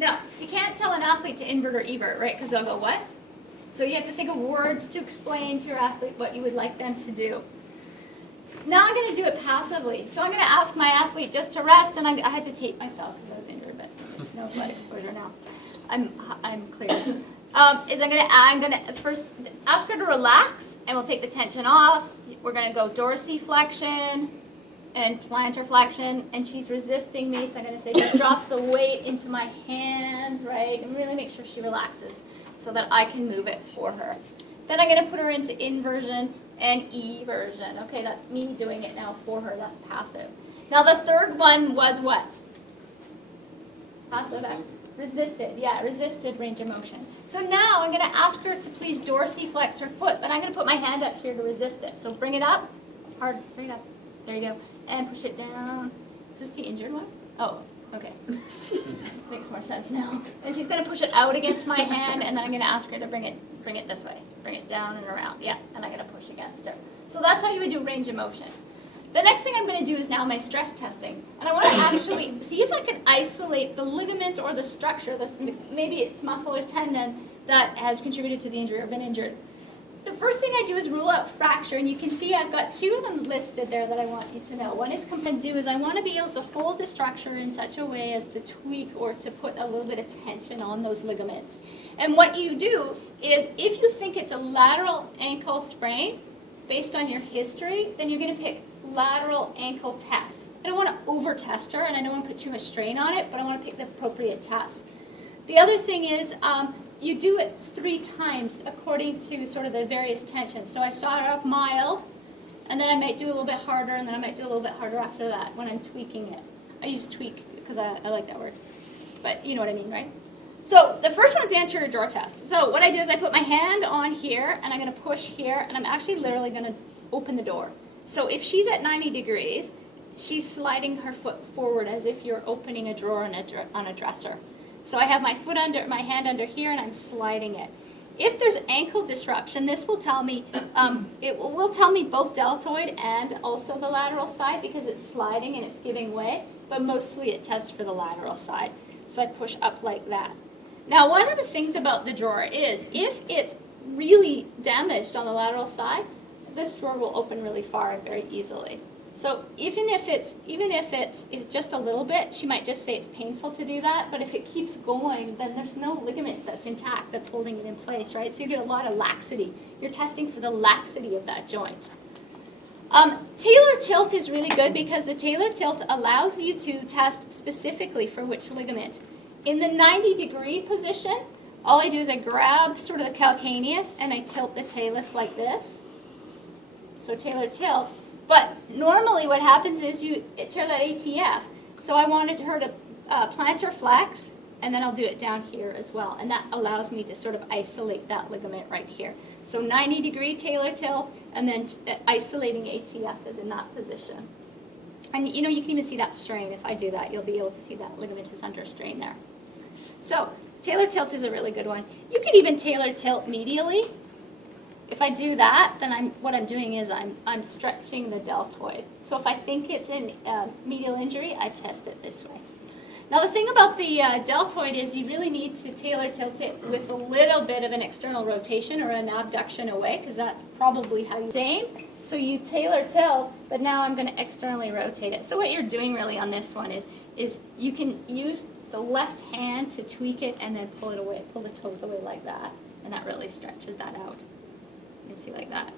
Now, you can't tell an athlete to invert or evert, right? Because they'll go, what? So you have to think of words to explain to your athlete what you would like them to do. Now I'm going to do it passively. So I'm going to ask my athlete just to rest, and I had to tape myself because I was injured, but there's no blood exposure now. I'm clear. I'm going to first ask her to relax, and we'll take the tension off. We're going to go dorsiflexion and plantar flexion, and she's resisting me, so I'm going to say, just drop the weight into my hands, right, and really make sure she relaxes so that I can move it for her. Then I'm going to put her into inversion and eversion. Okay, that's me doing it now for her. That's passive. Now the third one was what? Passive. Resisted. Yeah, resisted range of motion. So now I'm going to ask her to please dorsiflex her foot, but I'm going to put my hand up here to resist it. So bring it up. Hard. Bring it up. There you go. And push it down. Is this the injured one? Oh, okay. Makes more sense now. And she's going to push it out against my hand, and then I'm going to ask her to bring it this way. Bring it down and around. Yeah, and I'm going to push against her. So that's how you would do range of motion. The next thing I'm going to do is now my stress testing. And I want to actually see if I can isolate the ligament or the structure, maybe it's muscle or tendon, that has contributed to the injury or been injured. The first thing I do is rule out fracture, and you can see I've got two of them listed there that I want you to know. One is I want to be able to hold the structure in such a way as to tweak or to put a little bit of tension on those ligaments. And what you do is, if you think it's a lateral ankle sprain, based on your history, then you're going to pick lateral ankle test. I don't want to over-test her, and I don't want to put too much strain on it, but I want to pick the appropriate test. The other thing is, you do it 3 times according to sort of the various tensions. So I start off mild, and then I might do a little bit harder, and then I might do a little bit harder after that when I'm tweaking it. I use tweak because I like that word, but you know what I mean, right? So the first one is the anterior drawer test. So what I do is I put my hand on here, and I'm going to push here, and I'm actually literally going to open the door. So if she's at 90 degrees, she's sliding her foot forward as if you're opening a drawer on a dresser. So I have my hand under here, and I'm sliding it. If there's ankle disruption, this will tell me, it will tell me both deltoid and also the lateral side because it's sliding and it's giving way, but mostly it tests for the lateral side. So I push up like that. Now, one of the things about the drawer is if it's really damaged on the lateral side, this drawer will open really far and very easily. So even if it's just a little bit, she might just say it's painful to do that, but if it keeps going, then there's no ligament that's intact that's holding it in place, right? So you get a lot of laxity. You're testing for the laxity of that joint. Tailor tilt is really good because the tailor tilt allows you to test specifically for which ligament. In the 90-degree position, all I do is I grab sort of the calcaneus and I tilt the talus like this. So tailor tilt. But normally what happens is you tear that ATF. So I wanted her to plantar flex, and then I'll do it down here as well. And that allows me to sort of isolate that ligament right here. So 90-degree tailor tilt, and then isolating ATF is in that position. And you know, you can even see that strain. If I do that, you'll be able to see that ligament is under strain there. So tailor tilt is a really good one. You can even tailor tilt medially. If I do that, then what I'm doing is I'm stretching the deltoid. So if I think it's in medial injury, I test it this way. Now the thing about the deltoid is you really need to tailor tilt it with a little bit of an external rotation or an abduction away, because that's probably how you same. So you tailor tilt, but now I'm going to externally rotate it. So what you're doing really on this one is you can use the left hand to tweak it and then pull it away, pull the toes away like that, and that really stretches that out. You can see like that.